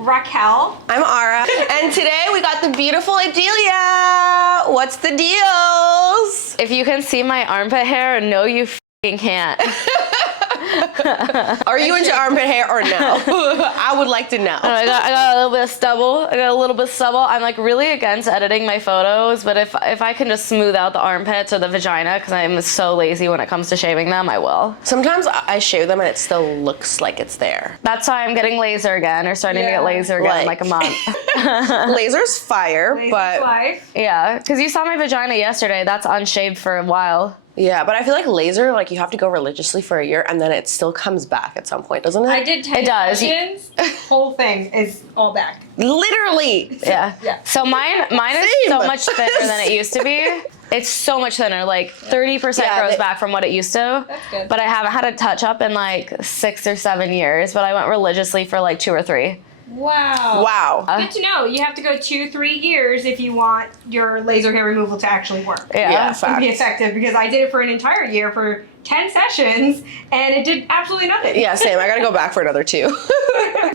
Raquel. I'm Ara. And today we got the beautiful Adelia. What's the deals? If you can see my armpit hair, no you f***ing can't. Are you into armpit hair or no? I would like to know. I got a little bit of stubble. I'm like really against editing my photos, but if I can just smooth out the armpits or the vagina, because I'm so lazy when it comes to shaving them, I will. Sometimes I shave them and it still looks like it's there. That's why I'm getting laser again, or starting to get laser again in like a month. Laser's fire, Laser's but life. Yeah, because you saw my vagina yesterday. That's unshaved for a while. yeah, but I feel like laser, like you have to go religiously for a year and then it still comes back at some point, doesn't it? I did 10 It does. sessions. Whole thing is all back. Literally. Yeah. Yeah. So mine is so much thinner than it used to be. It's so much thinner, like 30% grows back from what it used to. That's good. But I haven't had a touch up in like 6 or 7 years, but I went religiously for like 2 or 3. Wow. Wow. Good to know. You have to go 2-3 years if you want your laser hair removal to actually work. Yeah. And be effective, because I did it for an entire year for 10 sessions and it did absolutely nothing. Yeah, same. I gotta go back for another 2.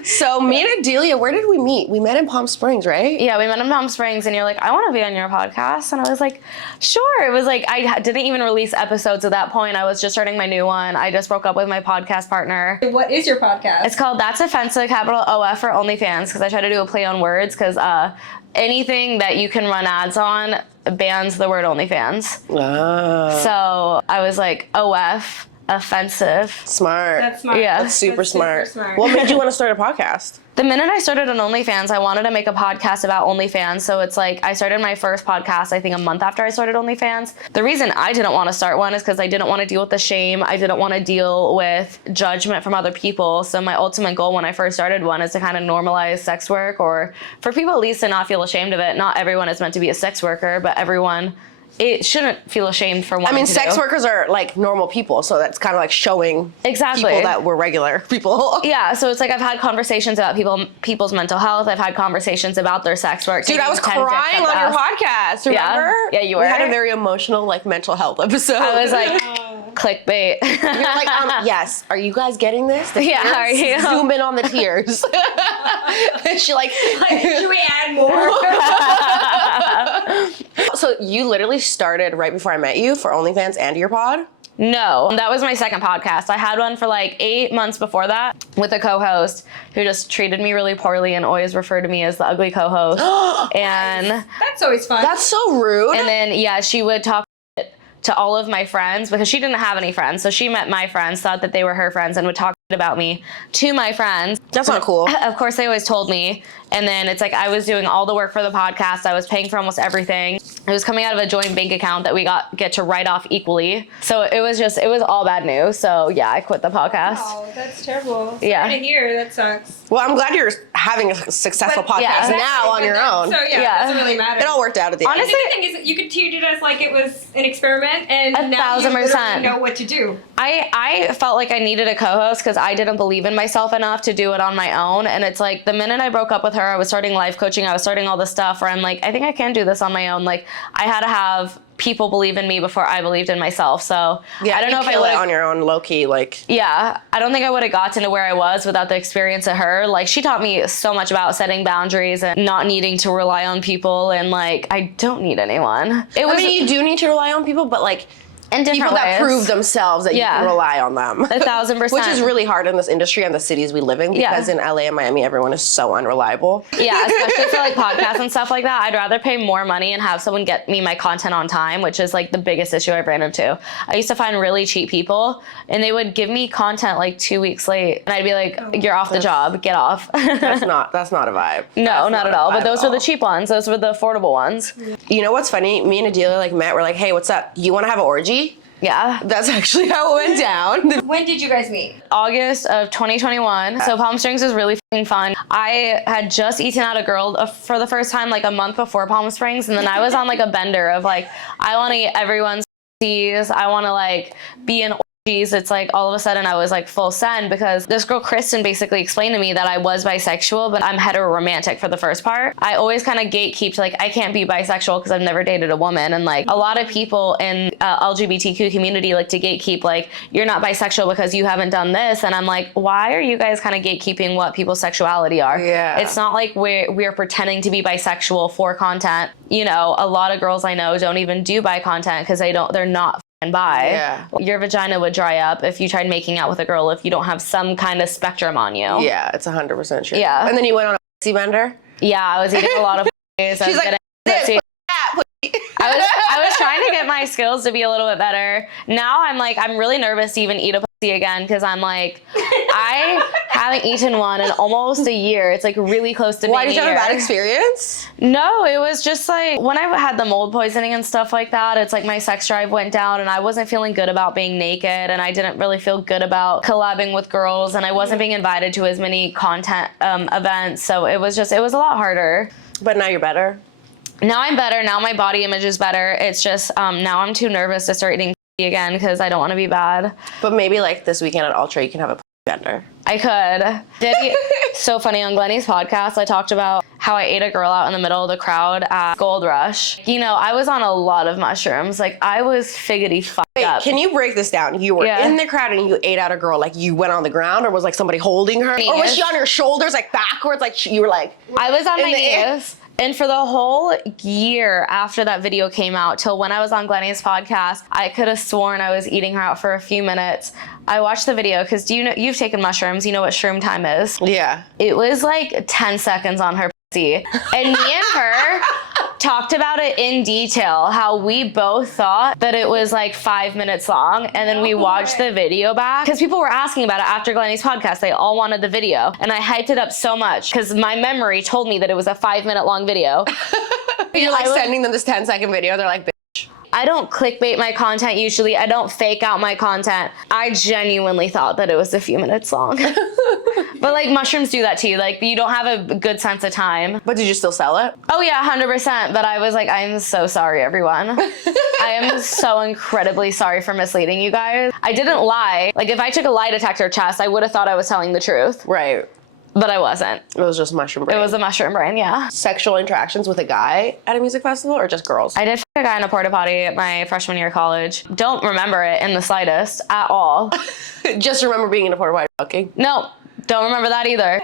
So me and Adelia, where did we meet? We met in Palm Springs, right? Yeah, we met in Palm Springs and you're like, I want to be on your podcast. And I was like, sure. It was like, I didn't even release episodes at that point. I was just starting my new one. I just broke up with my podcast partner. What is your podcast? It's called That's Offensive, capital OF for OnlyFans, because I try to do a play on words, because anything that you can run ads on bans the word OnlyFans. So I was like, OF, offensive. Smart. That's smart. Yeah. That's super smart. smart. What made you want to start a podcast? The minute I started on OnlyFans, I wanted to make a podcast about OnlyFans. So it's like I started my first podcast, I think a month after I started OnlyFans. The reason I didn't want to start one is because I didn't want to deal with the shame. I didn't want to deal with judgment from other people. So my ultimate goal when I first started one is to kind of normalize sex work, or for people at least to not feel ashamed of it. Not everyone is meant to be a sex worker, but everyone, it shouldn't feel ashamed for wanting to sex do. workers are like normal people, so that's kind of like showing Exactly. people that we're regular people. Yeah, so it's like I've had conversations about people's mental health. I've had conversations about their sex work. Dude, I was crying on your podcast, remember? Yeah, you were. We had a very emotional, like, mental health episode. I was like, clickbait. You're like, yes, are you guys getting this? The Yeah, tears? are you? Zoom in on the tears. And she like, Should we add more? So you literally started right before I met you for OnlyFans and your pod? No, that was my second podcast. I had one for like 8 months before that with a co-host who just treated me really poorly and always referred to me as the ugly co-host. And That's always fun. That's so rude. and then yeah, she would talk to all of my friends because she didn't have any friends. So she met my friends, thought that they were her friends, and would talk about me to my friends. That's not cool. Of course, they always told me. And then it's like I was doing all the work for the podcast. I was paying for almost everything. It was coming out of a joint bank account that we get to write off equally. So it was all bad news. So yeah, I quit the podcast. Oh, that's terrible. Yeah. Sorry to hear. That sucks. Well, I'm glad you're having a successful podcast yeah. now on your own. So yeah, Yeah. it doesn't really matter. It all worked out at the end. Honestly, the good thing is that you could treat it as like it was an experiment, and now you 1,000%. literally know what to do. I felt like I needed a co-host because I didn't believe in myself enough to do it on my own. And it's like the minute I broke up with her, I was starting life coaching. I was starting all this stuff where I'm like, I think I can do this on my own. Like I had to have people believe in me before I believed in myself. So yeah, I don't know if I kill would it on your own, low key, like. Yeah, I don't think I would have gotten to where I was without the experience of her. Like she taught me so much about setting boundaries and not needing to rely on people. And like, I don't need anyone. I mean, you do need to rely on people, but like, in different people that ways. prove themselves that you can rely on them. 1,000%. Which is really hard in this industry and the cities we live in, because in LA and Miami, everyone is so unreliable. Yeah, especially for like podcasts and stuff like that. I'd rather pay more money and have someone get me my content on time, which is like the biggest issue I've ran into. I used to find really cheap people and they would give me content like 2 weeks late. And I'd be like, you're off the job, get off. That's not a vibe. No, not at all. But those were the cheap. cheap ones. Those were the affordable ones. You know what's funny? Me and Adelia like met. We're like, hey, what's up? You want to have an orgy? Yeah. That's actually how it went down. When did you guys meet? August of 2021. So Palm Springs was really fucking fun. I had just eaten out a girl for the first time like a month before Palm Springs. And then I was on like a bender of like, I want to eat everyone's I want to like be an it's like all of a sudden I was like full send because this girl Kristen basically explained to me that I was bisexual, but I'm heteroromantic for the first part. I always kind of gatekeeped like I can't be bisexual because I've never dated a woman, and like a lot of people in LGBTQ community like to gatekeep like you're not bisexual because you haven't done this, and I'm like, why are you guys kind of gatekeeping what people's sexuality are? Yeah. It's not like we're pretending to be bisexual for content. You know, a lot of girls I know don't even do bi content because they're not bi. Yeah. Your vagina would dry up if you tried making out with a girl if you don't have some kind of spectrum on you. Yeah, it's 100% true. Yeah. And then you went on a pussy bender? Yeah, I was eating a lot of She's like, I was trying to get my skills to be a little bit better. Now I'm really nervous to even eat a pussy again because I'm like, I haven't eaten one in almost a year. It's like really close to being Why, did you have a bad year. experience? No, it was just like when I had the mold poisoning and stuff like that, it's like my sex drive went down and I wasn't feeling good about being naked, and I didn't really feel good about collabing with girls, and I wasn't being invited to as many content events. So it was a lot harder. But now you're better? Now I'm better. Now my body image is better. It's just now I'm too nervous to start eating again because I don't want to be bad. But maybe like this weekend at Ultra, you can have a bender. I could. So funny, on Glennie's podcast, I talked about how I ate a girl out in the middle of the crowd at Gold Rush. You know, I was on a lot of mushrooms. Like, I was figgity fucked up. Can you break this down? You were Yeah. in the crowd and you ate out a girl, like you went on the ground, or was like somebody holding her? Or was she on your shoulders, like backwards, like you were like... I was on in my the air? knees. And for the whole year after that video came out, till when I was on Glennie's podcast, I could have sworn I was eating her out for a few minutes. I watched the video because you've taken mushrooms, you know what shroom time is. Yeah. It was like 10 seconds on her pussy. And me and her talked about it in detail, how we both thought that it was like 5 minutes long. And then we watched the video back because people were asking about it after Glennie's podcast. They all wanted the video. And I hyped it up so much because my memory told me that it was a 5 minute long video. You're like sending them this 10-second video. They're like, bitch. I don't clickbait my content usually. I don't fake out my content. I genuinely thought that it was a few minutes long. But like mushrooms do that to you. Like you don't have a good sense of time. But did you still sell it? Oh yeah, 100%. But I was like, I'm so sorry, everyone. I am so incredibly sorry for misleading you guys. I didn't lie. Like if I took a lie detector test, I would have thought I was telling the truth. Right. But I wasn't. It was just mushroom brain. It was a mushroom brain, yeah. Sexual interactions with a guy at a music festival or just girls? I did f a guy in a porta potty at my freshman year of college. Don't remember it in the slightest at all. Just remember being in a porta potty fucking. No, don't remember that either.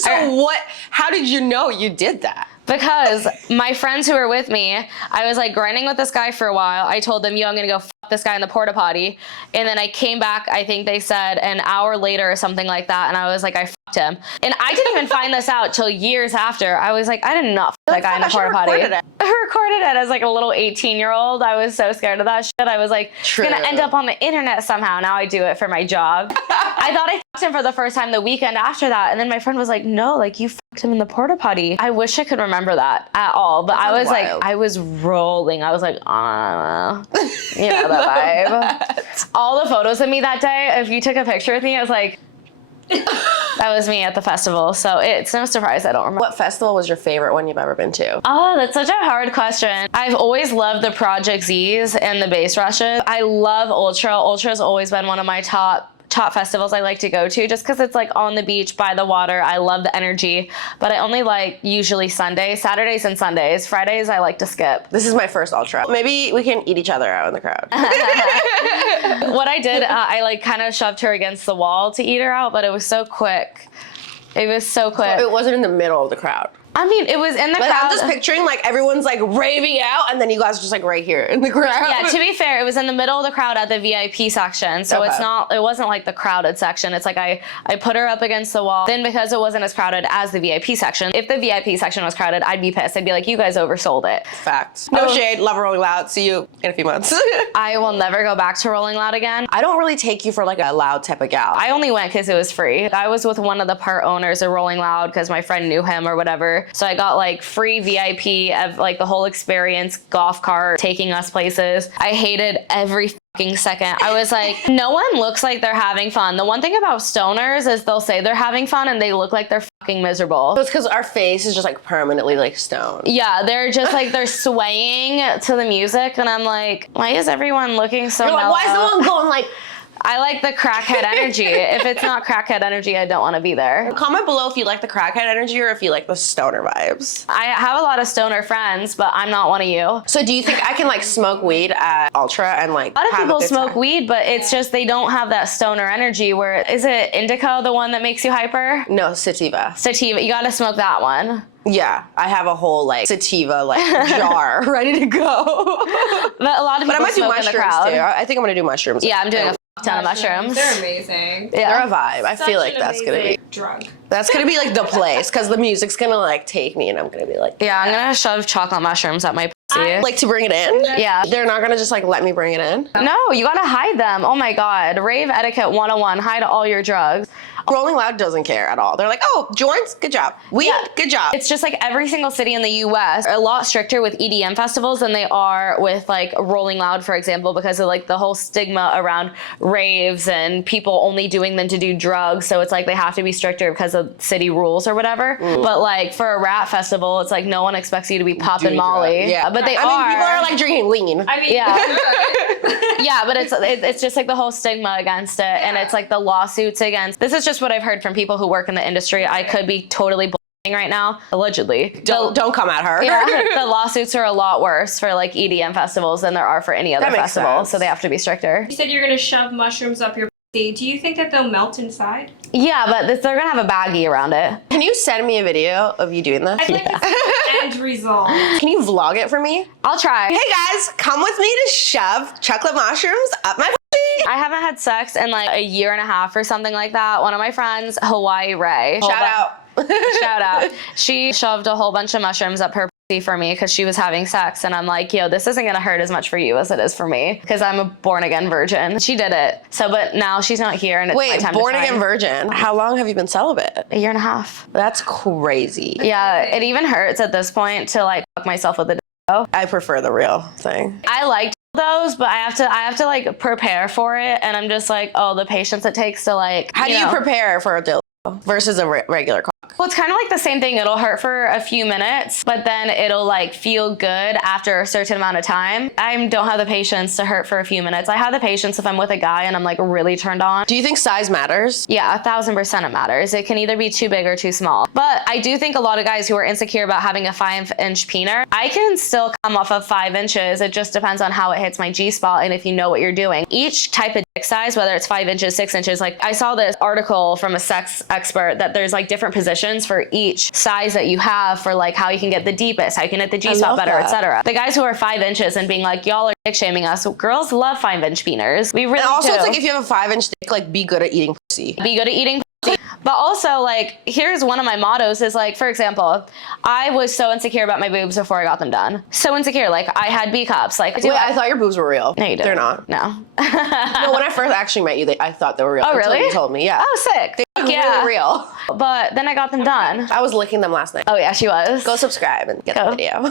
So how did you know you did that? Because my friends who were with me, I was like grinding with this guy for a while. I told them, yo, I'm gonna go f this guy in the porta potty. And then I came back, I think they said an hour later or something like that. And I was like, I f***ed him. And I didn't even find this out till years after. I was like, I did not f that guy in the porta potty. I recorded it as like a little 18-year-old. I was so scared of that shit. I was like, it's gonna end up on the internet somehow. Now I do it for my job. I thought I f***ed him for the first time the weekend after that. And then my friend was like, no, like you f***ed him in the porta potty. I wish I could remember that at all. But I was wild. like, I was rolling. I was like, you know the vibe. All the photos of me that day, if you took a picture with me, I was like, that was me at the festival. So it's no surprise I don't remember. What festival was your favorite one you've ever been to? Oh, that's such a hard question. I've always loved the Project Z's and the Bass Rushes. I love Ultra. Ultra's always been one of my top festivals I like to go to just because it's like on the beach by the water. I love the energy, but I only like usually Sundays, Saturdays and Sundays. Fridays I like to skip. This is my first Ultra. Maybe we can eat each other out in the crowd. What I did, I like kind of shoved her against the wall to eat her out, but it was so quick. It was so quick. It wasn't in the middle of the crowd. I mean, it was in the Like, crowd. I'm just picturing like everyone's like raving out, and then you guys are just like right here in the crowd. Yeah, to be fair, it was in the middle of the crowd at the VIP section. So Okay. it wasn't like the crowded section. It's like I put her up against the wall. Then because it wasn't as crowded as the VIP section, if the VIP section was crowded, I'd be pissed. I'd be like, you guys oversold it. Facts. No shade. Love Rolling Loud. See you in a few months. I will never go back to Rolling Loud again. I don't really take you for like a loud type of gal. I only went because it was free. I was with one of the part owners of Rolling Loud because my friend knew him or whatever. So I got like free VIP of like the whole experience, golf cart, taking us places. I hated every fucking second. I was like, no one looks like they're having fun. The one thing about stoners is they'll say they're having fun and they look like they're fucking miserable. It's because our face is just like permanently like stoned. Yeah, they're just like, they're swaying to the music, and I'm like, why is everyone looking so You're like, mellow? why is no one going like... I like the crackhead energy. If it's not crackhead energy, I don't want to be there. Comment below if you like the crackhead energy or if you like the stoner vibes. I have a lot of stoner friends, but I'm not one of you. So do you think I can like smoke weed at Ultra and like A lot of have people good smoke time? weed, but it's just they don't have that stoner energy where, is it indica, the one that makes you hyper? No, sativa. Sativa, you gotta smoke that one. Yeah, I have a whole like sativa like jar ready to go. But a lot of But I people might do smoke in the mushrooms crowd. too. I think I'm gonna do mushrooms. Yeah, I'm doing a ton of mushrooms. They're amazing. Yeah. They're a vibe. I feel like that's gonna be drug. that's gonna be like the place because the music's gonna like take me and I'm gonna be like Yeah, I'm gonna shove chocolate mushrooms at my pussy. like to bring it in. Yeah. They're not gonna just like let me bring it in. No, you gotta hide them. Oh my god. Rave etiquette 101. Hide all your drugs. Rolling Loud doesn't care at all. They're like, oh, joints, good job. Weed, Yeah. good job. It's just like every single city in the US are a lot stricter with EDM festivals than they are with like Rolling Loud, for example, because of like the whole stigma around raves and people only doing them to do drugs. So it's like they have to be stricter because of city rules or whatever. But like for a rap festival, it's like no one expects you to be popping Doing Molly. drugs. Yeah, But they I mean, people are like drinking lean. I mean, Yeah. good. Yeah, but it's just like the whole stigma against it, and it's like the lawsuits against. This is just what I've heard from people who work in the industry. I could be totally bullshitting right now, allegedly. Don't come at her. Yeah, the lawsuits are a lot worse for like EDM festivals than there are for any other That makes festival, sense. so they have to be stricter. You said you're gonna shove mushrooms up your pussy. Do you think that they'll melt inside? Yeah, but they're gonna have a baggie around it. Can you send me a video of you doing this? I'd like to see the end result. Can you vlog it for me? I'll try. Hey guys, come with me to shove chocolate mushrooms up my pussy. I haven't had sex in like a year and a half or something like that. One of my friends, Hawaii Ray. Shout out. Shout out. She shoved a whole bunch of mushrooms up her pussy for me because she was having sex, and I'm like, yo, this isn't gonna hurt as much for you as it is for me because I'm a born again virgin. She did it. So, but now she's not here, and it's my Wait, time born to again shine. virgin. How long have you been celibate? A year and a half. That's crazy. Yeah, it even hurts at this point to like fuck myself with a dildo. I prefer the real thing. I like those, but I have to like prepare for it, and I'm just like, oh, the patience it takes to like. How do you prepare for a dildo versus a regular cock? Well, it's kind of like the same thing. It'll hurt for a few minutes, but then it'll like feel good after a certain amount of time. I don't have the patience to hurt for a few minutes. I have the patience if I'm with a guy and I'm like really turned on. Do you think size matters? Yeah, 1,000% it matters. It can either be too big or too small. But I do think a lot of guys who are insecure about having a 5-inch peener, I can still come off of 5 inches. It just depends on how it hits my G-spot and if you know what you're doing. Each type of dick size, whether it's 5 inches, 6 inches, like I saw this article from a sex expert that there's like different positions for each size that you have for like how you can get the deepest, how you can hit the G-spot better, etc. The guys who are 5 inches and being like, y'all are dick shaming us, girls love 5-inch peeners. We really And also, do. it's like if you have a 5-inch dick, like be good at eating pussy. Be good at eating pussy. But also, like, here's one of my mottos is like, for example, I was so insecure about my boobs before I got them done. So insecure, like I had B cups. Like, Wait, I thought your boobs were real. No, you didn't. They're not. No. No, when I first actually met you, I thought they were real. Oh, Until really? you told me, yeah. Oh, sick. They Yeah. were real. But then I got them done. I was licking them last night. Oh yeah, she was. Go subscribe and get Go. the video.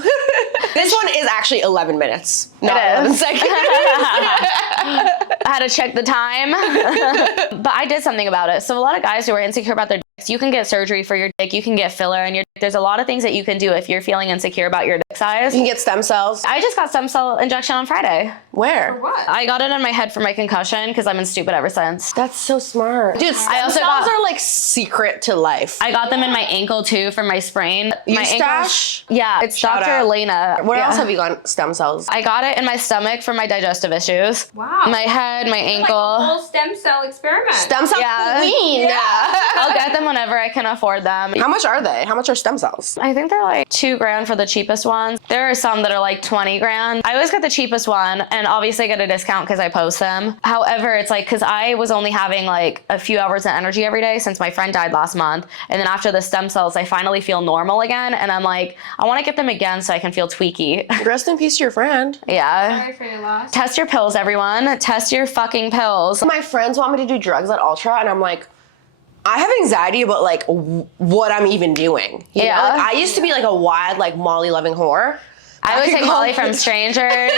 This one is actually 11 minutes, not It 11 is. seconds. I had to check the time. But I did something about it. So a lot of guys who are insecure about their dicks, you can get surgery for your dick, you can get filler in your dick. There's a lot of things that you can do if you're feeling insecure about your dick size. You can get stem cells. I just got stem cell injection on Friday. Where? For what? I got it in my head for my concussion because I've been stupid ever since. That's so smart. Dude, stem I also cells got- are like secret to life. I got them in my ankle too for my sprain. My Eustache? Yeah, it's Shout Dr. out. Elena. Where Yeah. else have you gotten stem cells? I got it in my stomach for my digestive issues. Wow. My head, my Like a ankle. whole stem cell experiment. Stem cell Yeah. queen. I'll get them whenever I can afford them. How much are they? How much are stem cells? I think they're like $2,000 for the cheapest ones. There are some that are like 20 grand. I always get the cheapest one and obviously get a discount because I post them. However, it's like, because I was only having like a few hours of energy every day since my friend died last month. And then after the stem cells, I finally feel normal again. And I'm like, I want to get them again so I can feel tweaky. Rest in peace to your friend. Yeah. Sorry for your loss. Test your pills, everyone. Test your fucking pills. My friends want me to do drugs at Ultra, and I'm like, I have anxiety about like what I'm even doing. You know? Yeah. Like, I used to be like a wild, like Molly loving whore, I would take Molly from strangers.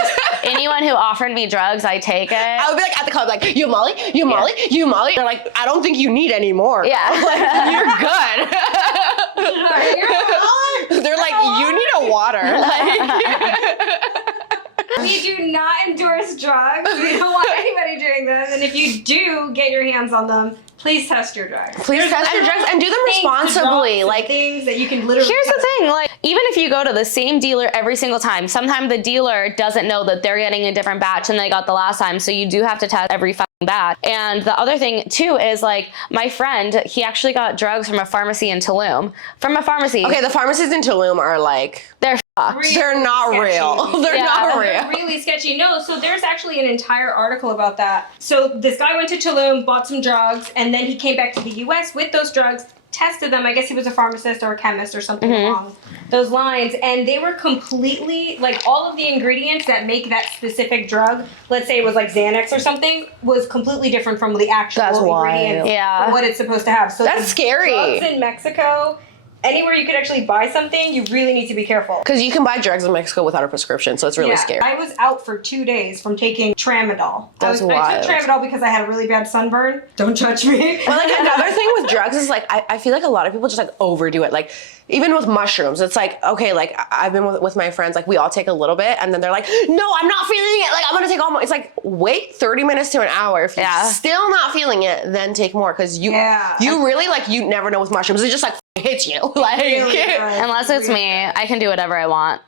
Anyone who offered me drugs, I take it. I would be like at the club, like, you Molly, you Molly, you Molly. They're like, I don't think you need any more. Yeah. Like, you're good. They're like, you need a water. Like, we do not endorse drugs. We don't want anybody doing this. And if you do get your hands on them, please test your drugs. please test your drugs and do them responsibly. Like, things that you can literally. Here's the test. thing, like, even if you go to the same dealer every single time, sometimes the dealer doesn't know that they're getting a different batch than they got the last time, so you do have to test every fucking batch. And the other thing, too, is, like, my friend, he actually got drugs from a pharmacy in Tulum. From a pharmacy. okay, the pharmacies in Tulum are like, They're fucked. Really they're not sketchy. real. They're Yeah. not They're real. really sketchy. No, so there's actually an entire article about that. So this guy went to Tulum, bought some drugs, and then he came back to the US with those drugs, tested them. I guess he was a pharmacist or a chemist or something along those lines. And they were completely, like, all of the ingredients that make that specific drug, let's say it was like Xanax or something, was completely different from the actual That's wild. ingredients Yeah. for what it's supposed to have. So That's the scary. drugs in Mexico, anywhere you could actually buy something, you really need to be careful. Because you can buy drugs in Mexico without a prescription, so it's really scary. I was out for 2 days from taking tramadol. That's I wild. took tramadol because I had a really bad sunburn. Don't judge me. But like another thing with drugs is like I feel like a lot of people just like overdo it. Like even with mushrooms, it's like, okay, like I've been with my friends, like we all take a little bit and then they're like, no, I'm not feeling it. Like I'm gonna take all more. It's like, wait 30 minutes to an hour. If you're still not feeling it, then take more. Cause you really like, you never know with mushrooms. It just like hits you. Like Really good. Unless it's me, I can do whatever I want.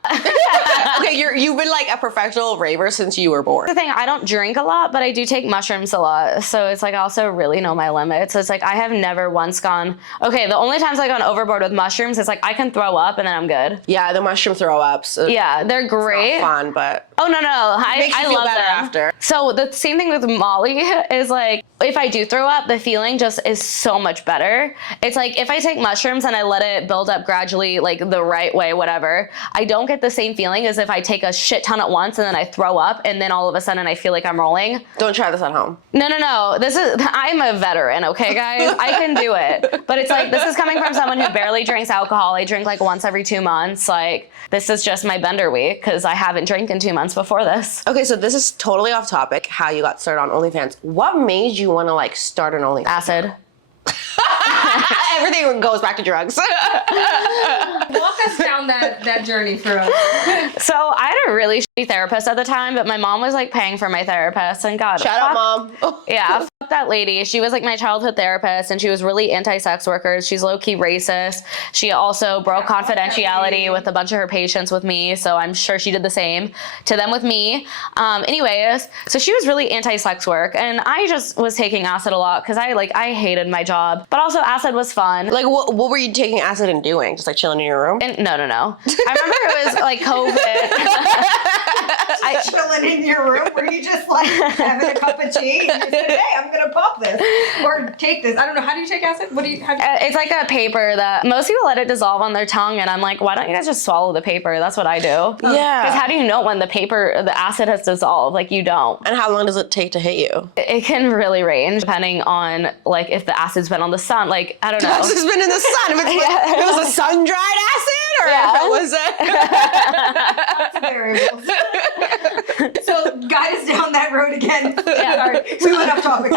okay, you've been like a professional raver since you were born. The thing, I don't drink a lot, but I do take mushrooms a lot. So it's like I also really know my limits. So it's like I have never once gone, okay, the only times I've gone overboard with mushrooms is like I can throw up and then I'm good. Yeah, the mushroom throw ups. Yeah, they're great. It's not fun, but Oh no, makes you I feel love better them. after. So the same thing with Molly is like if I do throw up, the feeling just is so much better. It's like if I take mushrooms and I let it build up gradually, like the right way, whatever, I don't get the same feeling as if I take a shit ton at once and then I throw up and then all of a sudden I feel like I'm rolling. don't try this at home. No. I'm a veteran, okay, guys? I can do it. But it's like, this is coming from someone who barely drinks alcohol. I drink like once every 2 months. Like, this is just my bender week because I haven't drank in 2 months before this. Okay, so this is totally off topic, how you got started on OnlyFans. What made you want to like start an OnlyFans? Acid. Everything goes back to drugs. Walk us down that journey for us. So I had a really shitty therapist at the time, but my mom was like paying for my therapist, and God, Shout out, Mom. yeah, fuck that lady. She was like my childhood therapist, and she was really anti-sex workers. She's low-key racist. She also broke confidentiality with a bunch of her patients with me, so I'm sure she did the same to them with me. Anyways, so she was really anti-sex work, and I just was taking acid a lot because I hated my job, but also acid was fun. Like, what were you taking acid and doing? Just like chilling in your room? And no. I remember it was like COVID. Chilling in your room, were you just like having a cup of tea and you said, hey, I'm gonna pop this or take this? I don't know. How do you take acid? It's like a paper that most people let it dissolve on their tongue, and I'm like, why don't you guys just swallow the paper? That's what I do. Yeah. Because how do you know when the acid has dissolved? Like, you don't. And how long does it take to hit you? It can really range depending on like if the acid's been on the sun. Like, I don't know. This has been in the sun. If it was a sun-dried acid, or if it was That's variables. So guide us down that road again. Yeah. Sorry, we went off topic.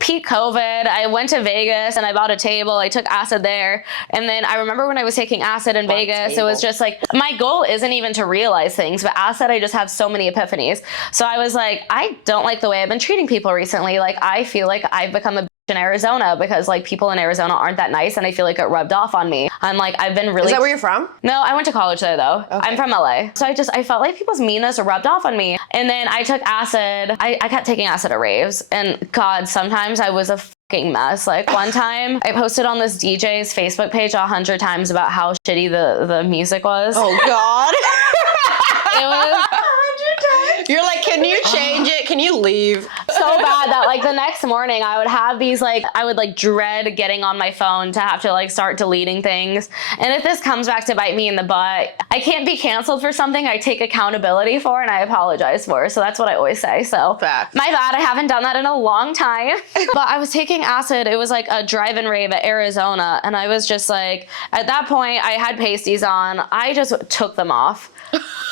Peak COVID, I went to Vegas and I bought a table. I took acid there. And then I remember when I was taking acid in Vegas, it was just like, my goal isn't even to realize things, but acid, I just have so many epiphanies. So I was like, I don't like the way I've been treating people recently. Like, I feel like I've become a bitch in Arizona because like people in Arizona aren't that nice, and I feel like it rubbed off on me. I'm like, I've been really— Is that where you're from? No, I went to college there though. Okay. I'm from LA. So I felt like people's meanness rubbed off on me. And then I took acid. I kept taking acid at raves. And God, sometimes I was a fucking mess. Like one time I posted on this DJ's Facebook page 100 times about how shitty the music was. Oh God. It was— You're like, can you change it? Can you leave? So so bad that like the next morning I would have these like, I would like dread getting on my phone to have to like start deleting things. And if this comes back to bite me in the butt, I can't be canceled for something I take accountability for and I apologize for. So that's what I always say. So Facts. my bad, I haven't done that in a long time. But I was taking acid. It was like a drive-in rave at Arizona. And I was just like, at that point I had pasties on. I just took them off.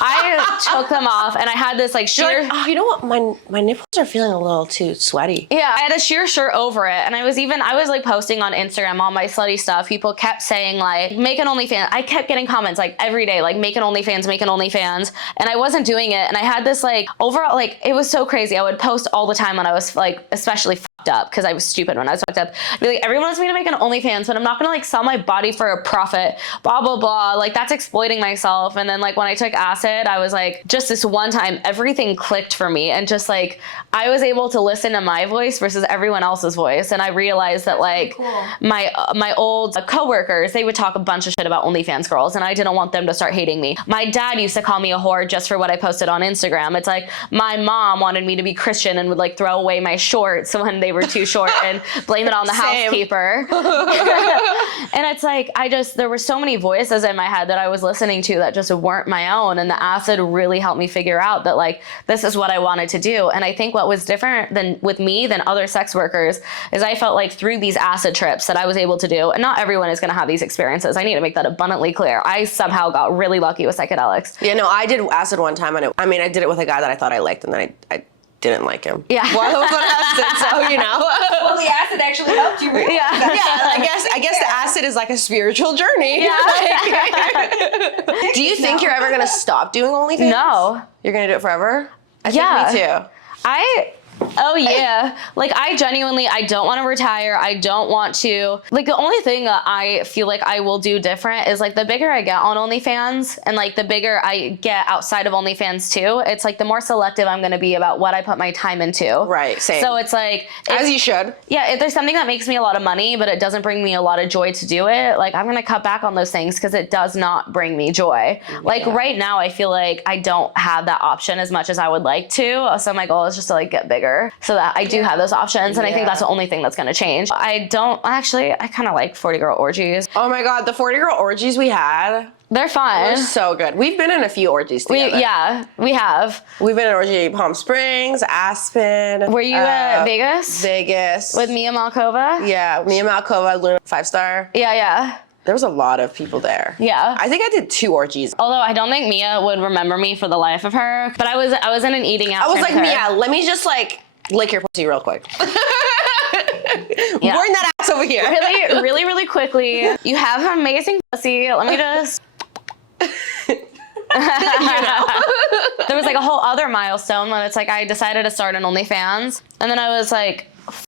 I took them off and I had this like sheer... Like, oh, you know what? My nipples are feeling a little too sweaty. Yeah, I had a sheer shirt over it. And I was like posting on Instagram all my slutty stuff. People kept saying like, make an OnlyFans. I kept getting comments like every day, like make an OnlyFans, make an OnlyFans. And I wasn't doing it. And I had this like overall, like it was so crazy. I would post all the time when I was like, especially fucked up because I was stupid when I was fucked up. I'd be like, everyone wants me to make an OnlyFans, but I'm not gonna like sell my body for a profit, blah, blah, blah. Like that's exploiting myself. And then like when I took acid, I was like, just this one time, everything clicked for me. And just like, I was able to listen to my voice versus everyone else's voice. And I realized that like my old coworkers, they would talk a bunch of shit about OnlyFans girls. And I didn't want them to start hating me. My dad used to call me a whore just for what I posted on Instagram. It's like my mom wanted me to be Christian and would like throw away my shorts when they were too short and blame it on the housekeeper. And it's like, there were so many voices in my head that I was listening to that just weren't my own. And the acid really helped me figure out that like, this is what I wanted to do. And I think what was different than with me than other sex workers is I felt like through these acid trips that I was able to do, and not everyone is going to have these experiences. I need to make that abundantly clear. I somehow got really lucky with psychedelics. Yeah, no, I did acid one time, and I did it with a guy that I thought I liked, and then I didn't like him. Yeah. Well, I was on acid, so you know. Well, the acid actually helped you. Really. Yeah. I guess the acid is like a spiritual journey. Yeah. Do you think you're ever gonna stop doing OnlyFans? No. You're gonna do it forever? I Yeah. think me too. Oh yeah. Like I don't want to retire. I don't want to, like the only thing that I feel like I will do different is like the bigger I get on OnlyFans and like the bigger I get outside of OnlyFans too, it's like the more selective I'm going to be about what I put my time into. Right, same. So it's like, As you should. Yeah, if there's something that makes me a lot of money, but it doesn't bring me a lot of joy to do it, like I'm going to cut back on those things because it does not bring me joy. Yeah. Like right now, I feel like I don't have that option as much as I would like to. So my goal is just to like get bigger so that I do have those options. And I think that's the only thing that's going to change. I kind of like 40 girl orgies. Oh my God, the 40 girl orgies we had. They're fun. They're so good. We've been in a few orgies together. We have. We've been in orgy Palm Springs, Aspen. Were you at Vegas? Vegas. With Mia Malkova? Yeah, Mia Malkova, Luna 5-star. Yeah. There was a lot of people there. Yeah. I think I did 2 orgies. Although I don't think Mia would remember me for the life of her. But I was in an eating out. I was like, Mia, let me just like lick your pussy real quick. Yeah. Bring that ass over here. Really quickly. You have an amazing pussy. Let me just... There was like a whole other milestone when it's like I decided to start an OnlyFans. And then I was like,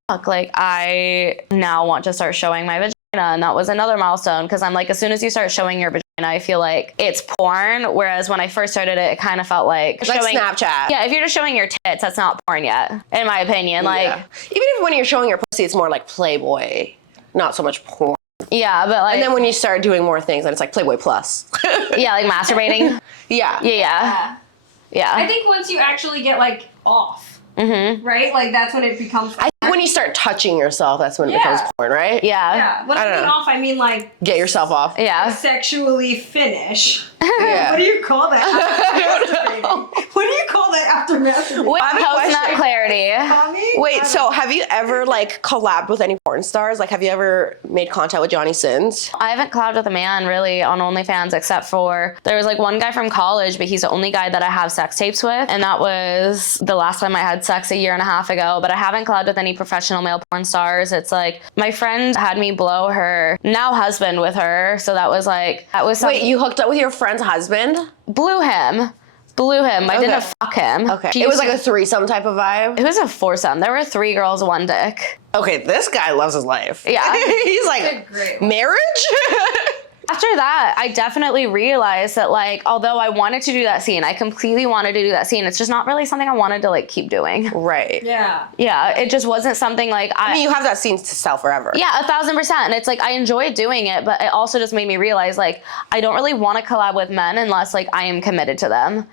fuck, like I now want to start showing my vagina. And that was another milestone because I'm like, as soon as you start showing your vagina, I feel like it's porn. Whereas when I first started it kind of felt like it's showing, like Snapchat. Yeah, if you're just showing your tits, that's not porn yet, in my opinion. Like, even if when you're showing your pussy, it's more like Playboy, not so much porn. Yeah, but like, and then when you start doing more things, then it's like Playboy Plus. Yeah, like masturbating. Yeah. I think once you actually get like off, right? Like that's when it becomes. I think when you start touching yourself, that's when it becomes porn, right? Yeah. When I mean off, I mean like get yourself off. Yeah. Sexually finish. Yeah. What do you call that? What do you call that after masturbating? Wait, post that clarity. Wait, so have you ever like collabed with any porn stars? Like, have you ever made contact with Johnny Sins? I haven't collabed with a man really on OnlyFans except for there was like one guy from college, but he's the only guy that I have sex tapes with, and that was the last time I had sex a year and a half ago. But I haven't collabed with any professional male porn stars. It's like my friend had me blow her now husband with her, so that was Wait, you hooked up with your friend's husband? Blew him. I didn't fuck him. Okay. It was like a threesome type of vibe? It was a foursome. There were 3 girls, 1 dick. Okay, this guy loves his life. Yeah. He's like, marriage? After that, I definitely realized that, like, although I wanted to do that scene, I completely wanted to do that scene. It's just not really something I wanted to, like, keep doing. Right. Yeah. Yeah, it just wasn't something like I mean, you have that scene to sell forever. Yeah, 1,000%. And it's like, I enjoyed doing it, but it also just made me realize, like, I don't really want to collab with men unless, like, I am committed to them.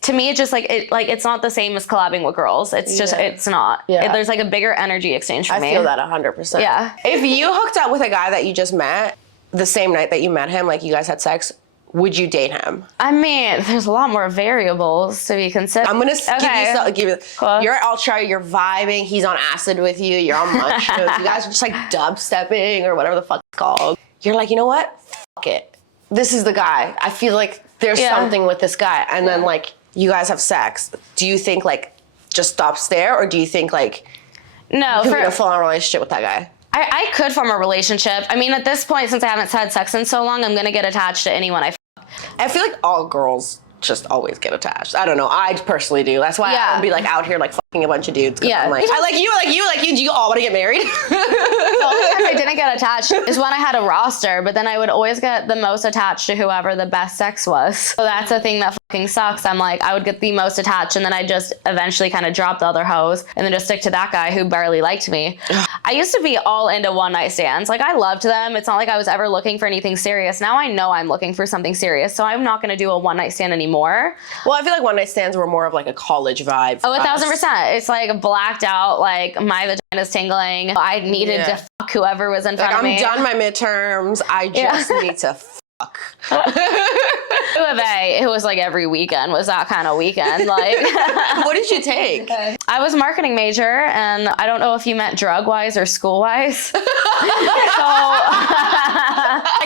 To me, it's just like, it's not the same as collabing with girls. It's just, it's not. Yeah. There's like a bigger energy exchange for me. I feel that 100%. Yeah. If you hooked up with a guy that you just met the same night that you met him, like you guys had sex, would you date him? I mean, there's a lot more variables to be considered. I'm gonna give you. Cool. You're at Ultra. You're vibing. He's on acid with you. You're on mushrooms. You guys are just like dubstepping or whatever the fuck it's called. You're like, you know what? Fuck it. This is the guy. I feel like there's something with this guy. And then like you guys have sex. Do you think like just stops there, or do you think like No, you could for be in a full-on relationship with that guy? I could form a relationship. I mean, at this point, since I haven't had sex in so long, I'm gonna get attached to anyone I feel like all girls just always get attached. I don't know. I personally do. That's why I would be like out here like fucking a bunch of dudes. Yeah. I'm like, I like you. Do you all want to get married? The only time I didn't get attached is when I had a roster, but then I would always get the most attached to whoever the best sex was. So that's a thing that fucking sucks. I'm like, I would get the most attached, and then I just eventually kind of drop the other hoes and then just stick to that guy who barely liked me. I used to be all into one night stands. Like, I loved them. It's not like I was ever looking for anything serious. Now I know I'm looking for something serious, so I'm not going to do a one night stand anymore. Well, I feel like one night stands were more of like a college vibe. Oh, 1,000%. It's like blacked out, like my vagina's tingling. I needed to fuck whoever was in front of me. I'm done my midterms. I just need to fuck. It was like every weekend was that kind of weekend. Like, what did you take? I was a marketing major, and I don't know if you meant drug-wise or school-wise. Like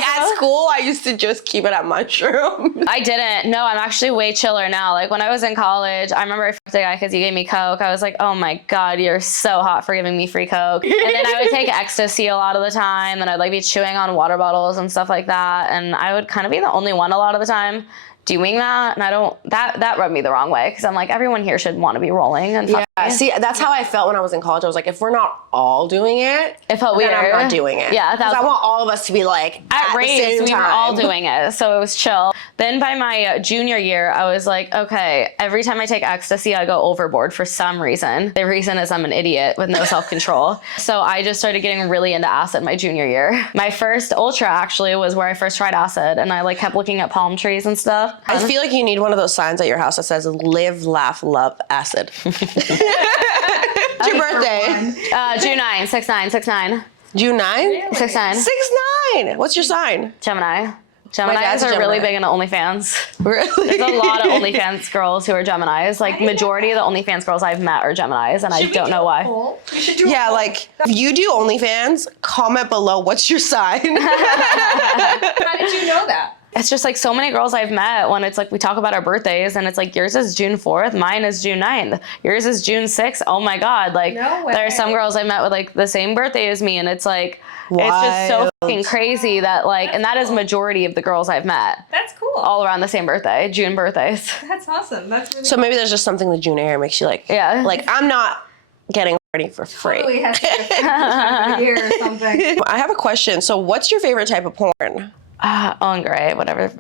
at school, I used to just keep it at mushroom. I didn't. No, I'm actually way chiller now. Like when I was in college, I remember I fucked a guy because he gave me Coke. I was like, oh my God, you're so hot for giving me free Coke. And then I would take ecstasy a lot of the time, and I'd like be chewing on water bottles and stuff like that. And I would kind of be the only one a lot of the time doing that, and I don't, that rubbed me the wrong way, because I'm like, everyone here should want to be rolling and fucking. See, that's how I felt when I was in college. I was like, if we're not all doing it, it felt weird. I'm not doing it. Yeah, because I want all of us to be like at the same time. We were all doing it, so it was chill. Then by my junior year, I was like, okay, every time I take ecstasy, I go overboard for some reason. The reason is I'm an idiot with no self-control. So I just started getting really into acid my junior year. My first ultra actually was where I first tried acid, and I like kept looking at palm trees and stuff. I feel like you need one of those signs at your house that says "Live, Laugh, Love, Acid." It's your birthday. June 9, 6/9. June 9? Really? 6/9. 6/9. What's your sign? Gemini. dad's Geminis a are really Gemini. big into OnlyFans. Really? There's a lot of OnlyFans girls who are Geminis. Like, majority of the OnFans girls I've met are Geminis, and I don't know why. We should do Yeah, a poll. like, if you do OnlyFans, comment below what's your sign. How did you know that? It's just like so many girls I've met when it's like we talk about our birthdays, and it's like yours is June 4th, mine is June 9th, yours is June 6th. Oh my God. Like, No way. there are some girls I met with like the same birthday as me, and it's like, it's just so Wild. fucking crazy that like, and that is majority of the girls I've met. That's cool. All around the same birthday, June birthdays. That's awesome. That's really So maybe there's just something the June air makes you like, Yeah. like, I'm not getting ready for free. totally has to be a certain time of the year or something. I have a question. So what's your favorite type of porn? Owen Gray, whatever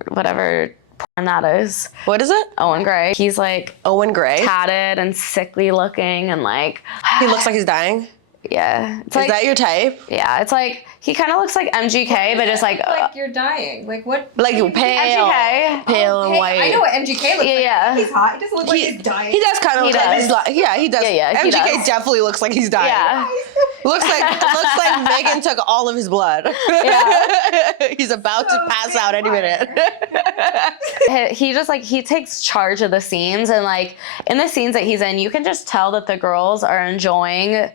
porn that is. What is it? Owen Gray. He's like Owen Gray? tatted and sickly looking, and like, He looks like he's dying? yeah. It's Is like, that your type? yeah, it's like, he kind of looks like MGK, but just like you're dying. Like what? Like pale. MGK. Pale and Hey, white. I know what MGK looks like. Yeah. He's hot. He doesn't look like he's dying. He does kind of He look like does. he's yeah, he does. Yeah, he MGK does. definitely looks like he's dying. Yeah. Looks like Megan took all of his blood. Yeah. He's about to pass out any minute. He just like, he takes charge of the scenes, and like in the scenes that he's in, you can just tell that the girls are enjoying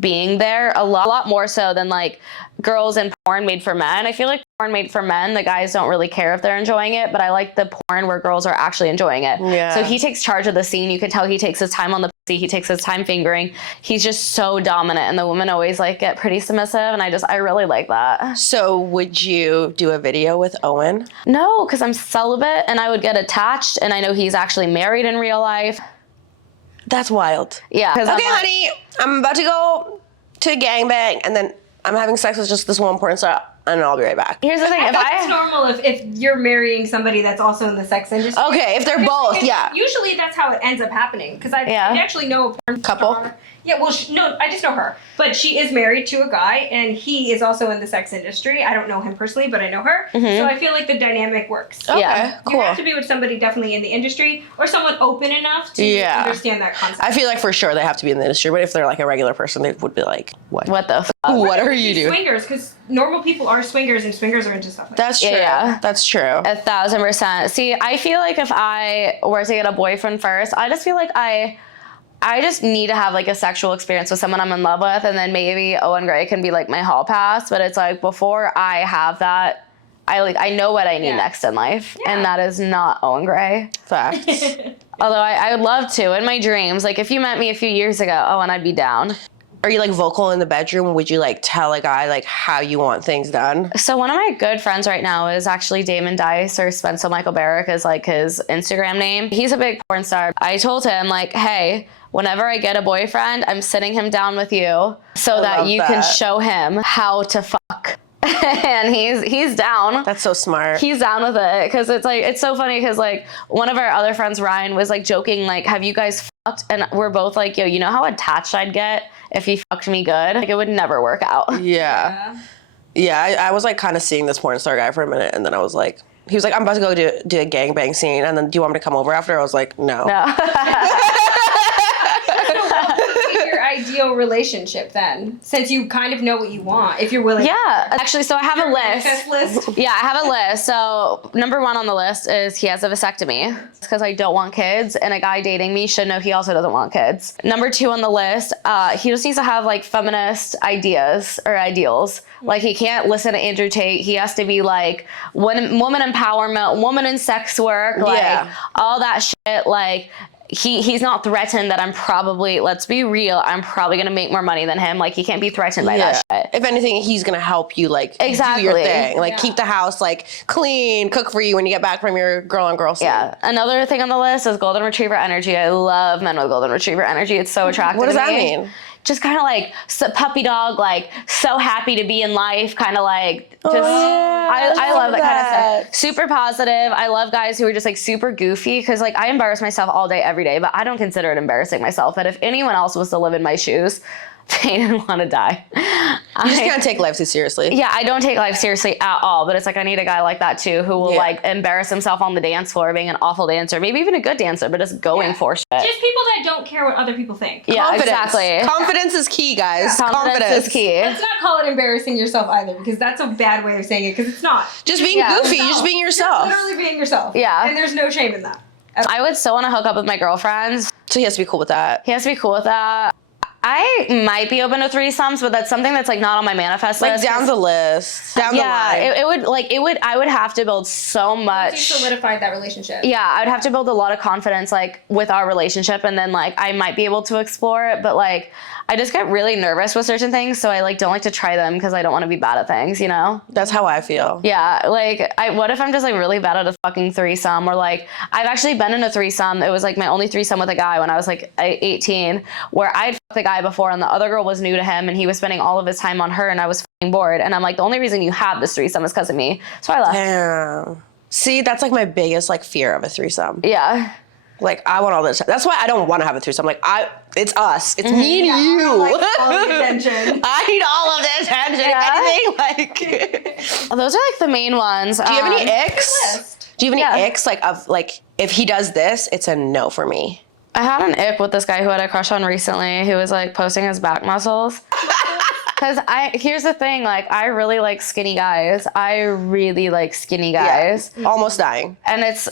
being there a lot more so than like girls in porn made for men. I feel like porn made for men, the guys don't really care if they're enjoying it, but I like the porn where girls are actually enjoying it. Yeah. So he takes charge of the scene. You can tell he takes his time on the pussy. He takes his time fingering. He's just so dominant, and the women always like get pretty submissive, and I really like that. So would you do a video with Owen? No, because I'm celibate, and I would get attached, and I know he's actually married in real life. That's wild. Yeah. 'cause Okay, I'm like, honey, I'm about to go to a gangbang, and then I'm having sex with just this one porn star. and I'll be right back. Here's the thing. If It's normal if you're marrying somebody that's also in the sex industry. Okay, if they're both, yeah. Usually that's how it ends up happening. Because I actually know a porn Couple? star. Yeah, well, no, I just know her. But she is married to a guy, and he is also in the sex industry. I don't know him personally, but I know her. So I feel like the dynamic works. Okay, Yeah. cool. You have to be with somebody definitely in the industry or someone open enough to understand that concept. I feel like for sure they have to be in the industry, but if they're like a regular person, they would be like, what? What the fuck? What are you doing? Swingers, because normal people are swingers, and swingers are into stuff like that. That's true. Yeah. That's true. 1,000%. See, I feel like if I were to get a boyfriend first, I just feel like I just need to have like a sexual experience with someone I'm in love with, and then maybe Owen Gray can be like my hall pass. But it's like before I have that, I know what I need next in life, and that is not Owen Gray. Facts. Although I would love to in my dreams. Like if you met me a few years ago, Owen, I'd be down. Are you like vocal in the bedroom? Would you like tell a guy like how you want things done? So one of my good friends right now is actually Damon Dice, or Spencer Michael Barrick is like his Instagram name. He's a big porn star. I told him like, hey, whenever I get a boyfriend, I'm sitting him down with you so that you can show him how to fuck. And he's down. That's so smart. He's down with it because it's like it's so funny because like one of our other friends, Ryan, was like joking like, have you guys fucked? And we're both like, yo, you know how attached I'd get if he fucked me good? Like it would never work out. Yeah, I was like kind of seeing this porn star guy for a minute, and then I was like, he was like, I'm about to go do a gangbang scene, and then do you want me to come over after? I was like, no. Your ideal relationship then, since you kind of know what you want, if you're willing. Yeah, actually, so I have a list. List. Yeah, I have a list. So number 1 on the list is he has a vasectomy because I don't want kids, and a guy dating me should know he also doesn't want kids. Number 2 on the list, he just needs to have like feminist ideas or ideals. Like he can't listen to Andrew Tate. He has to be like woman empowerment, woman in sex work, like all that shit. Like he's not threatened that I'm probably, let's be real, I'm probably gonna make more money than him. Like he can't be threatened by that shit. If anything, he's gonna help you like do your thing. Like keep the house like clean, cook for you when you get back from your girl on girl scene. Yeah. Another thing on the list is golden retriever energy. I love men with golden retriever energy. It's so attractive. What does to that me. mean? Just kind of like puppy dog, like so happy to be in life, kind of like just, I love that kind of stuff. Super positive. I love guys who are just like super goofy because like I embarrass myself all day, every day, but I don't consider it embarrassing myself. But if anyone else was to live in my shoes, they didn't want to die. You just can't take life too seriously. Yeah, I don't take life seriously at all, but it's like I need a guy like that too who will like embarrass himself on the dance floor being an awful dancer, maybe even a good dancer, but just going for shit. Just people that don't care what other people think. Yeah, Confidence. exactly. Confidence is key, guys. Confidence is key. Let's not call it embarrassing yourself either, because that's a bad way of saying it, because it's not. Just being goofy, yourself. just being yourself. You're literally being yourself. Yeah. And there's no shame in that. I would still want to hook up with my girlfriends. So he has to be cool with that. He has to be cool with that. I might be open to threesomes, but that's something that's like not on my manifest Like list. down the list, down the line. I would have to build so much. Once you solidified that relationship. Yeah, I would have to build a lot of confidence like with our relationship, and then like I might be able to explore it, but like I just get really nervous with certain things, so I like don't like to try them because I don't want to be bad at things, you know? That's how I feel. Yeah, like what if I'm just like really bad at a fucking threesome, or like I've actually been in a threesome. It was like my only threesome with a guy when I was like 18, where I'd fucked the guy before and the other girl was new to him and he was spending all of his time on her and I was fucking bored, and I'm like, the only reason you have this threesome is because of me, so I left. Damn. See, that's like my biggest like fear of a threesome. Yeah. Like I want all this. That's why I don't want to have a threesome. Like it's us. It's me and you. Like, all the attention. I need all of the attention. If anything, like. Those are like the main ones. Do you have any icks? Do you have any icks like of like if he does this, it's a no for me? I had an ick with this guy who had a crush on recently who was like posting his back muscles. Because here's the thing, like I really like skinny guys. I really like skinny guys. Yeah, almost dying. And it's,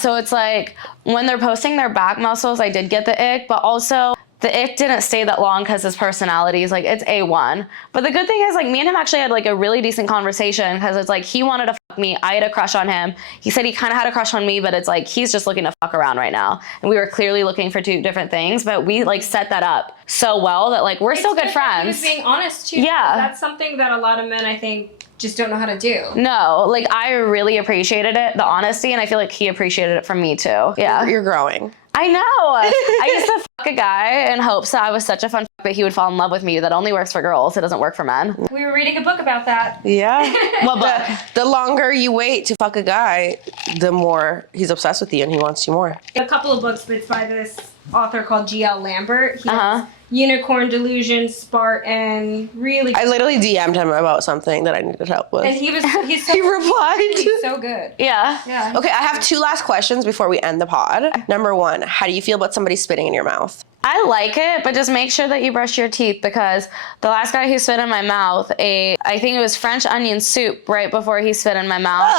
so it's like when they're posting their back muscles, I did get the ick, but also the ick didn't stay that long because his personality is like, it's A1. But the good thing is like me and him actually had like a really decent conversation because it's like he wanted to fuck me. I had a crush on him. He said he kind of had a crush on me, but it's like he's just looking to fuck around right now. And we were clearly looking for two different things, but we like set that up so well that like we're still good friends. He was being honest too. Yeah. That's something that a lot of men, I think, just don't know how to do. No, like I really appreciated it, the honesty, and I feel like he appreciated it from me too. Yeah. You're growing. I know. I used to fuck a guy in hopes that I was such a fun but he would fall in love with me. That only works for girls. It doesn't work for men. We were reading a book about that. Yeah. What book? The longer you wait to fuck a guy, the more he's obsessed with you and he wants you more. A couple of books, but it's by this author called G.L. Lambert. He Uh-huh. has Unicorn Delusion, Spartan, really I literally DM'd him about something that I needed help with. and he's so, He replied. he's so good. Yeah. Yeah. Okay, I have 2 last questions before we end the pod. Number 1, how do you feel about somebody spitting in your mouth? I like it, but just make sure that you brush your teeth, because the last guy who spit in my mouth I think it was French onion soup right before he spit in my mouth.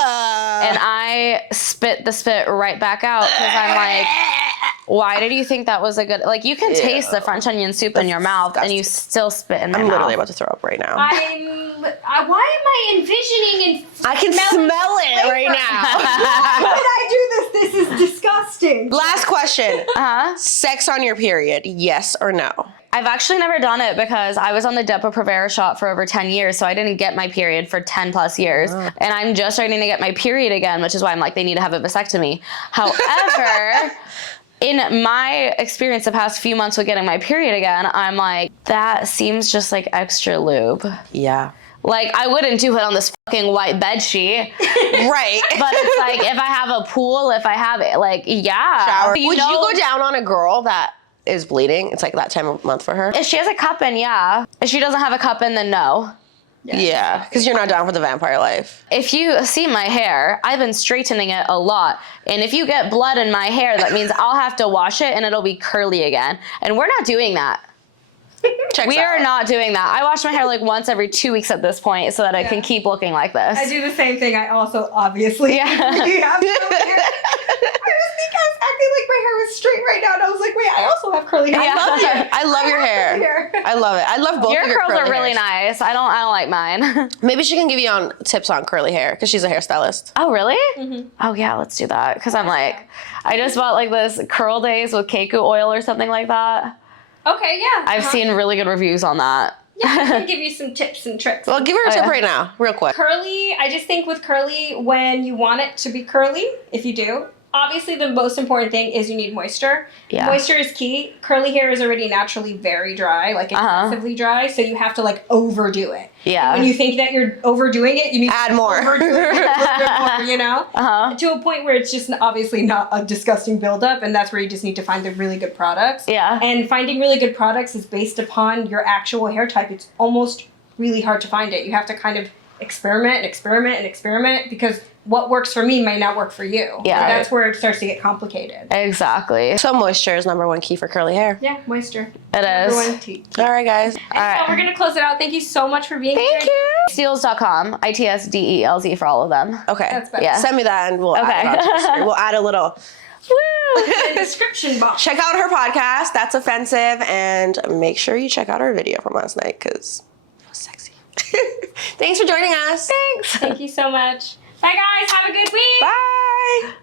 And I spit the spit right back out because I'm like, why did you think that was a good, like, you can taste the French onion soup in your mouth and you still spit in my mouth. I'm literally about to throw up right now. Why am I envisioning and I can smell it right now. Why did I do this? This is disgusting. Last question. Uh-huh. Sex on your period, yes or no? I've actually never done it because I was on the Depo-Provera shot for over 10 years, so I didn't get my period for 10 plus years. And I'm just starting to get my period again, which is why I'm like, they need to have a vasectomy. However, in my experience the past few months with getting my period again, I'm like, that seems just like extra lube. Yeah. Like, I wouldn't do it on this fucking white bed sheet. Right. But it's like, if I have a pool, if I have it, like, yeah. Shower. You Would know, you go down on a girl that is bleeding? It's like that time of month for her. if she has a cup in, yeah. If she doesn't have a cup in, then no. Yeah, because you're not down for the vampire life. If you see my hair, I've been straightening it a lot. And if you get blood in my hair, that means I'll have to wash it and it'll be curly again. And we're not doing that. We are not doing that. I wash my hair like once every 2 weeks at this point so that I can keep looking like this. I do the same thing. I also obviously Yeah. have curly hair. I just think I was acting like my hair was straight right now, and I was like, wait, I also have curly hair. Yeah. I love your hair. I love it. I love both Your of your curls curly are really hairs. nice. I don't like mine. Maybe she can give you on tips on curly hair because she's a hairstylist. Oh, really? Mm-hmm. Oh, yeah, let's do that. Because I'm like, I just bought like this curl days with Keiku oil or something like that. Okay, yeah. I've seen really good reviews on that. Yeah, I can give you some tips and tricks. Well, give her a tip yeah. right now, real quick. Curly, I just think with curly, when you want it to be curly, if you do, obviously the most important thing is you need moisture. Yeah. Moisture is key. Curly hair is already naturally very dry, like excessively dry, so you have to like overdo it. Yeah. And when you think that you're overdoing it, you need Add to more. overdo it a little bit more, you know? Uh-huh. To a point where it's just obviously not a disgusting buildup, and that's where you just need to find the really good products. Yeah. And finding really good products is based upon your actual hair type. It's almost really hard to find it. You have to kind of experiment because what works for me may not work for you. Yeah. And that's where it starts to get complicated. Exactly. So moisture is number 1 key for curly hair. Yeah, moisture. It is. Number 1 key. All right, guys. And so we're going to close it out. Thank you so much for being here. Thank you. Deelz.com. ITSDELZ for all of them. Okay. That's better. Yeah. Send me that and we'll add it onto the story. We'll add a little. Woo! In the description box. Check out her podcast. That's offensive. And make sure you check out our video from last night because it was sexy. Thanks for joining us. Thanks. Thank you so much. Bye, guys. Have a good week. Bye.